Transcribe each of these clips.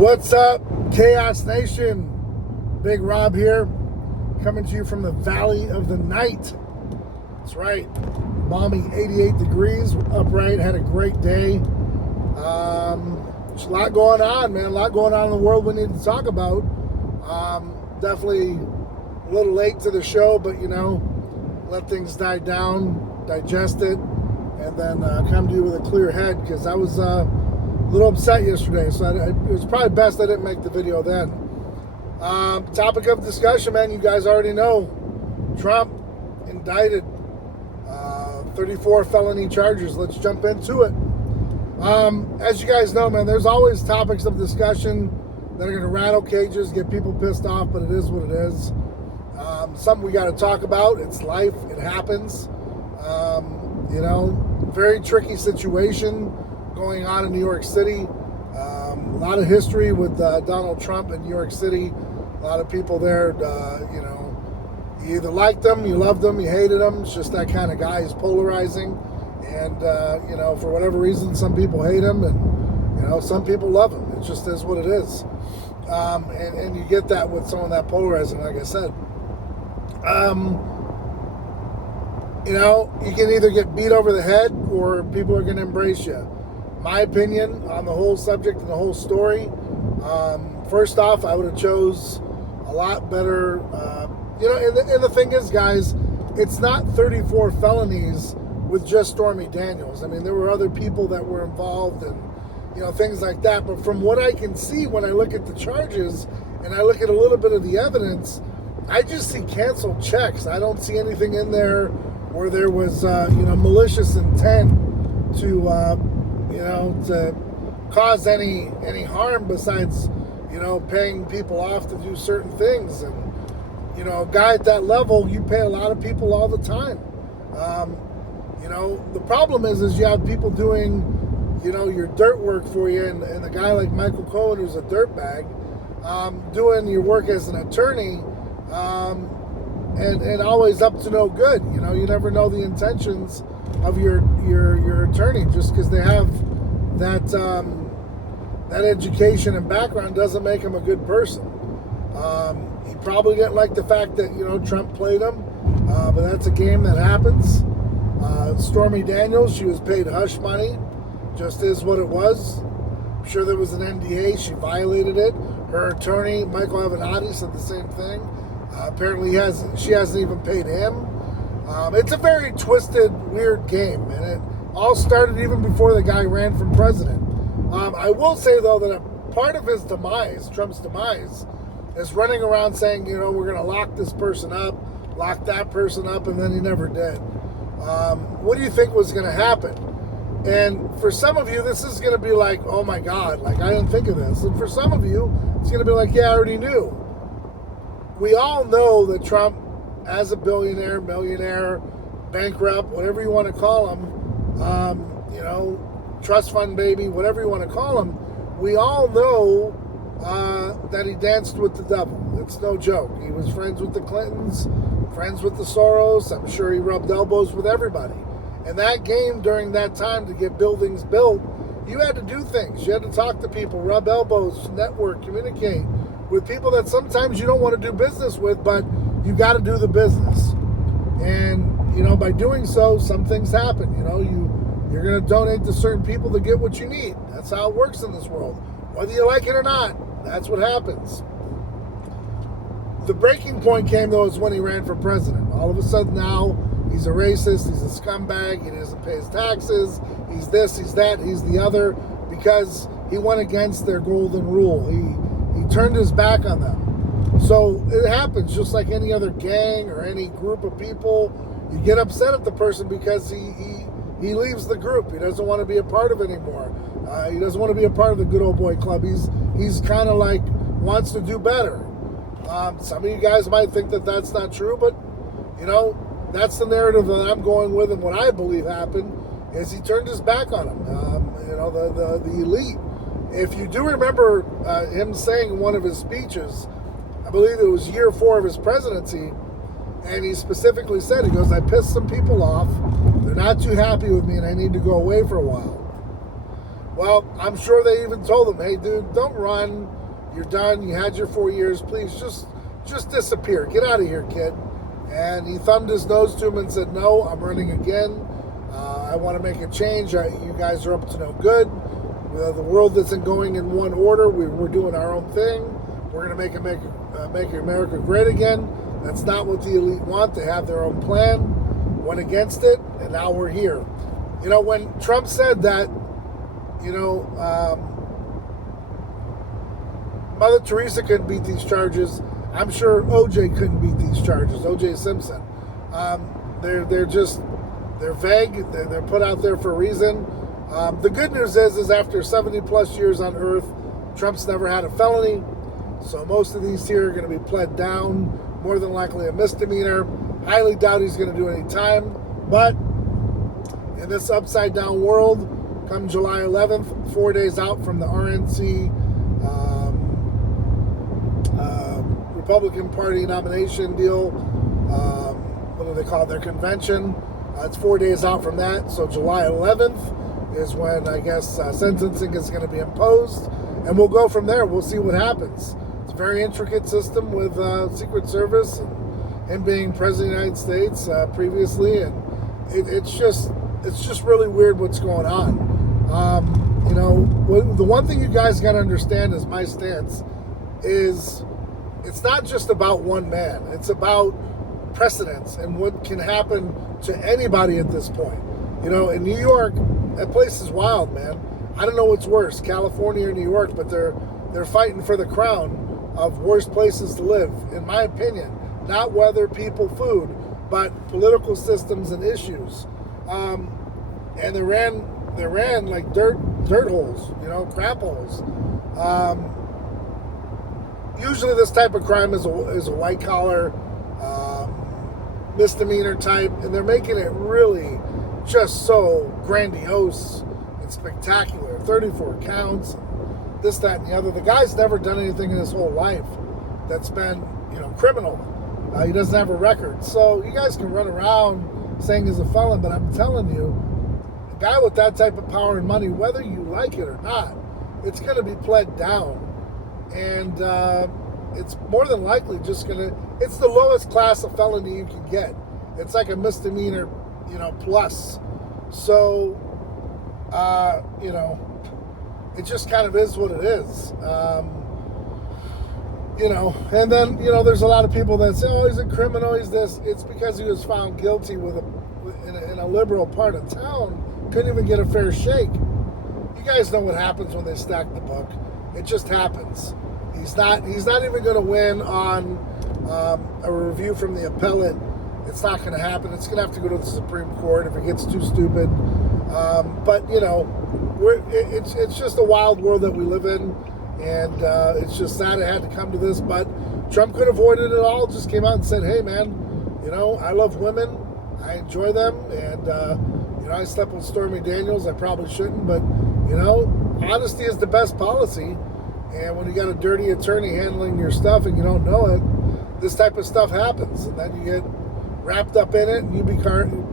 What's up, Chaos Nation? Big Rob here, coming to you from the Valley of the Night. That's right, balmy 88 degrees, upright, had a great day. There's a lot going on, man, a lot going on in the world we need to talk about. Definitely a little late to the show, but let things die down, digest it, and then come to you with a clear head, because I was a little upset yesterday, so it was probably best I didn't make the video then. Topic of discussion, man, you guys already know. Trump indicted, 34 felony charges. Let's jump into it. As you guys know, man, there's always topics of discussion that are going to rattle cages, get people pissed off, but it is what it is. Something we got to talk about. It's life. It happens. Very tricky situation going on in New York City. A lot of history with Donald Trump in New York City. A lot of people there, you either liked him, you loved him, you hated him. It's just that kind of guy. He's polarizing. And, for whatever reason, some people hate him and, some people love him. It just is what it is. And you get that with someone that polarizing, like I said. You can either get beat over the head or people are going to embrace you. My opinion on the whole subject and the whole story, first off, I would have chose a lot better, and the thing is, guys, it's not 34 felonies with just Stormy Daniels. I mean, there were other people that were involved and, things like that. But from what I can see when I look at the charges and I look at a little bit of the evidence, I just see canceled checks. I don't see anything in there where there was, malicious intent to cause any harm besides, paying people off to do certain things. And, a guy at that level, you pay a lot of people all the time. The problem is you have people doing, your dirt work for you, and a guy like Michael Cohen, who's a dirtbag, doing your work as an attorney, and always up to no good. You never know the intentions of your attorney. Just because they have that education and background doesn't make him a good person. He probably didn't like the fact that Trump played him, but that's a game that happens. Stormy Daniels, she was paid hush money, just is what it was. I'm sure there was an NDA, she violated it. Her attorney, Michael Avenatti, said the same thing. Apparently she hasn't even paid him. It's a very twisted, weird game, and it all started even before the guy ran for president. I will say, though, that a part of his demise, Trump's demise, is running around saying, we're going to lock this person up, lock that person up, and then he never did. What do you think was going to happen? And for some of you, this is going to be like, oh my God, like I didn't think of this. And for some of you, it's going to be like, yeah, I already knew. We all know that Trump, as a billionaire, millionaire, bankrupt, whatever you want to call him, trust fund baby, whatever you want to call him, we all know that he danced with the devil. It's no joke. He was friends with the Clintons, friends with the Soros. I'm sure he rubbed elbows with everybody. And that game during that time to get buildings built, you had to do things. You had to talk to people, rub elbows, network, communicate with people that sometimes you don't want to do business with, but you got to do the business. And, by doing so, some things happen. You're going to donate to certain people to get what you need. That's how it works in this world. Whether you like it or not, that's what happens. The breaking point came, though, is when he ran for president. All of a sudden now, he's a racist, he's a scumbag, he doesn't pay his taxes, he's this, he's that, he's the other, because he went against their golden rule. He turned his back on them. So it happens, just like any other gang or any group of people. You get upset at the person because he leaves the group. He doesn't want to be a part of it anymore. He doesn't want to be a part of the good old boy club. He's kind of like wants to do better. Some of you guys might think that that's not true, but that's the narrative that I'm going with, and what I believe happened is he turned his back on him. The elite. If you do remember him saying in one of his speeches, I believe it was year 4 of his presidency, and he specifically said, he goes, I pissed some people off. They're not too happy with me, and I need to go away for a while. Well, I'm sure they even told him, hey, dude, don't run. You're done. You had your 4 years. Please just disappear. Get out of here, kid. And he thumbed his nose to him and said, no, I'm running again. I want to make a change. You guys are up to no good. The world isn't going in one order. We're doing our own thing. We're going to make America great again. That's not what the elite want. They have their own plan. Went against it, and now we're here. You know, when Trump said that, you know, Mother Teresa couldn't beat these charges, I'm sure OJ couldn't beat these charges. OJ Simpson. They're vague. They're put out there for a reason. The good news is after 70 plus years on Earth, Trump's never had a felony. So most of these here are going to be pled down, more than likely a misdemeanor. Highly doubt he's going to do any time. But in this upside down world, come July 11th, 4 days out from the RNC Republican Party nomination deal, what do they call it, their convention. It's 4 days out from that. So July 11th is when I guess sentencing is going to be imposed. And we'll go from there. We'll see what happens. It's a very intricate system with Secret Service and him being President of the United States previously. And it's just really weird what's going on. You know, the one thing you guys got to understand is my stance is it's not just about one man. It's about precedents and what can happen to anybody at this point. You know, in New York, that place is wild, man. I don't know what's worse, California or New York, but they're fighting for the crown of worst places to live, in my opinion. Not weather, people, food, but political systems and issues. And they ran like dirt holes, you know, crap holes. Usually this type of crime is a white collar misdemeanor type, and they're making it really just so grandiose and spectacular. 34 counts, this, that, and the other. The guy's never done anything in his whole life that's been, you know, criminal. He doesn't have a record. So you guys can run around saying he's a felon, but I'm telling you, a guy with that type of power and money, whether you like it or not, it's going to be pled down. And it's more than likely just going to, it's the lowest class of felony you can get. It's like a misdemeanor, you know, plus. So, you know, it just kind of is what it is. You know, and then, you know, there's a lot of people that say, oh, he's a criminal, he's this. It's because he was found guilty in a liberal part of town, couldn't even get a fair shake. You guys know what happens when they stack the book. It just happens. He's not even going to win on a review from the appellate. It's not going to happen. It's going to have to go to the Supreme Court if it gets too stupid. But, you know, it's just a wild world that we live in. And it's just sad it had to come to this. But Trump could have avoided it all. Just came out and said, hey, man, you know, I love women. I enjoy them. And, you know, I slept with Stormy Daniels. I probably shouldn't. But, you know, honesty is the best policy. And when you got a dirty attorney handling your stuff and you don't know it, this type of stuff happens. And then you get wrapped up in it and you become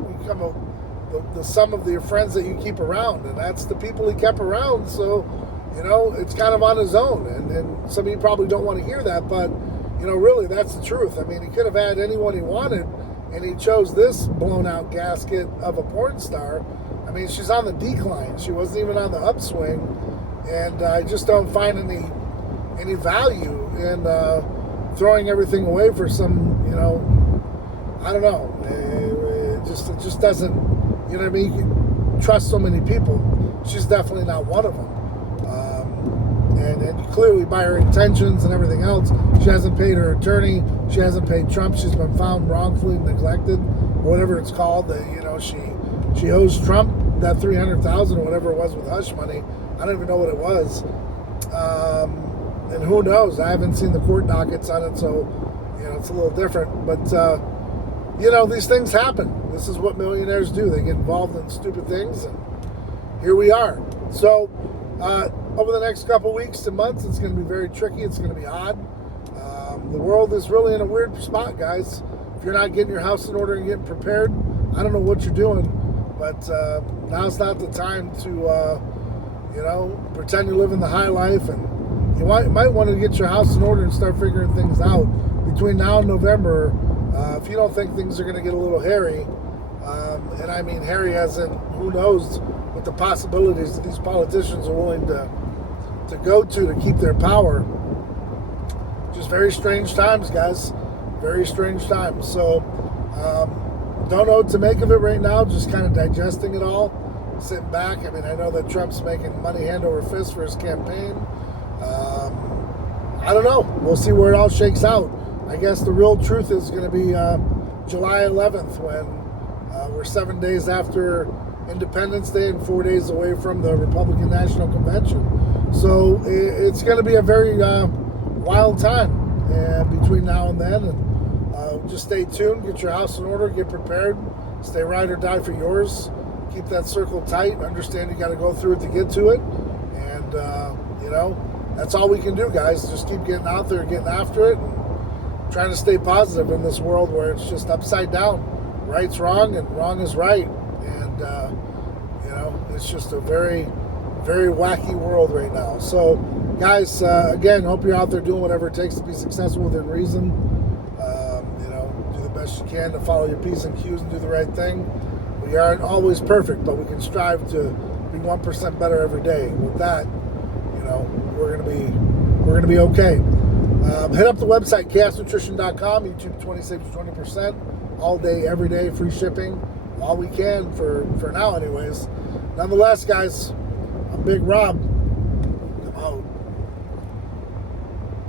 the sum of your friends that you keep around. And that's the people he kept around. So, you know, it's kind of on his own. And some of you probably don't want to hear that, but, you know, really, that's the truth. I mean, he could have had anyone he wanted, and he chose this blown-out gasket of a porn star. I mean, she's on the decline. She wasn't even on the upswing. And I just don't find any value in throwing everything away for some, you know, I don't know. It just doesn't, you know what I mean? You can trust so many people. She's definitely not one of them. And clearly by her intentions and everything else, she hasn't paid her attorney. She hasn't paid Trump. She's been found wrongfully neglected, or whatever it's called. You know, she owes Trump that $300,000 or whatever it was with hush money. I don't even know what it was. And who knows? I haven't seen the court dockets on it, so, you know, it's a little different. But, you know, these things happen. This is what millionaires do. They get involved in stupid things, and here we are. So, over the next couple weeks to months, it's going to be very tricky. It's going to be odd. The world is really in a weird spot, guys. If you're not getting your house in order and getting prepared, I don't know what you're doing. But now's not the time to, pretend you live in the high life, and you might want to get your house in order and start figuring things out between now and November. If you don't think things are going to get a little hairy, and I mean hairy as in who knows what the possibilities that these politicians are willing to go to keep their power. Just very strange times, guys. Very strange times. So, don't know what to make of it right now. Just kind of digesting it all, sitting back. I mean, I know that Trump's making money hand over fist for his campaign. I don't know. We'll see where it all shakes out. I guess the real truth is going to be July 11th, when we're 7 days after Independence Day and 4 days away from the Republican National Convention. So it's going to be a very wild time between now and then. And just stay tuned, get your house in order, get prepared, stay ride or die for yours. Keep that circle tight. Understand you got to go through it to get to it. And, that's all we can do, guys. Just keep getting out there, getting after it, and trying to stay positive in this world where it's just upside down. Right's wrong and wrong is right. And, it's just a very, very wacky world right now. So, guys, again, hope you're out there doing whatever it takes to be successful within reason. Do the best you can to follow your P's and Q's and do the right thing. We aren't always perfect, but we can strive to be 1% better every day. With that, we're gonna be okay. Hit up the website, chaosnutrition.com. YouTube 20 saves you 20% all day, every day, free shipping, all we can for now, anyways. Nonetheless, guys, I'm Big Rob. I'm out.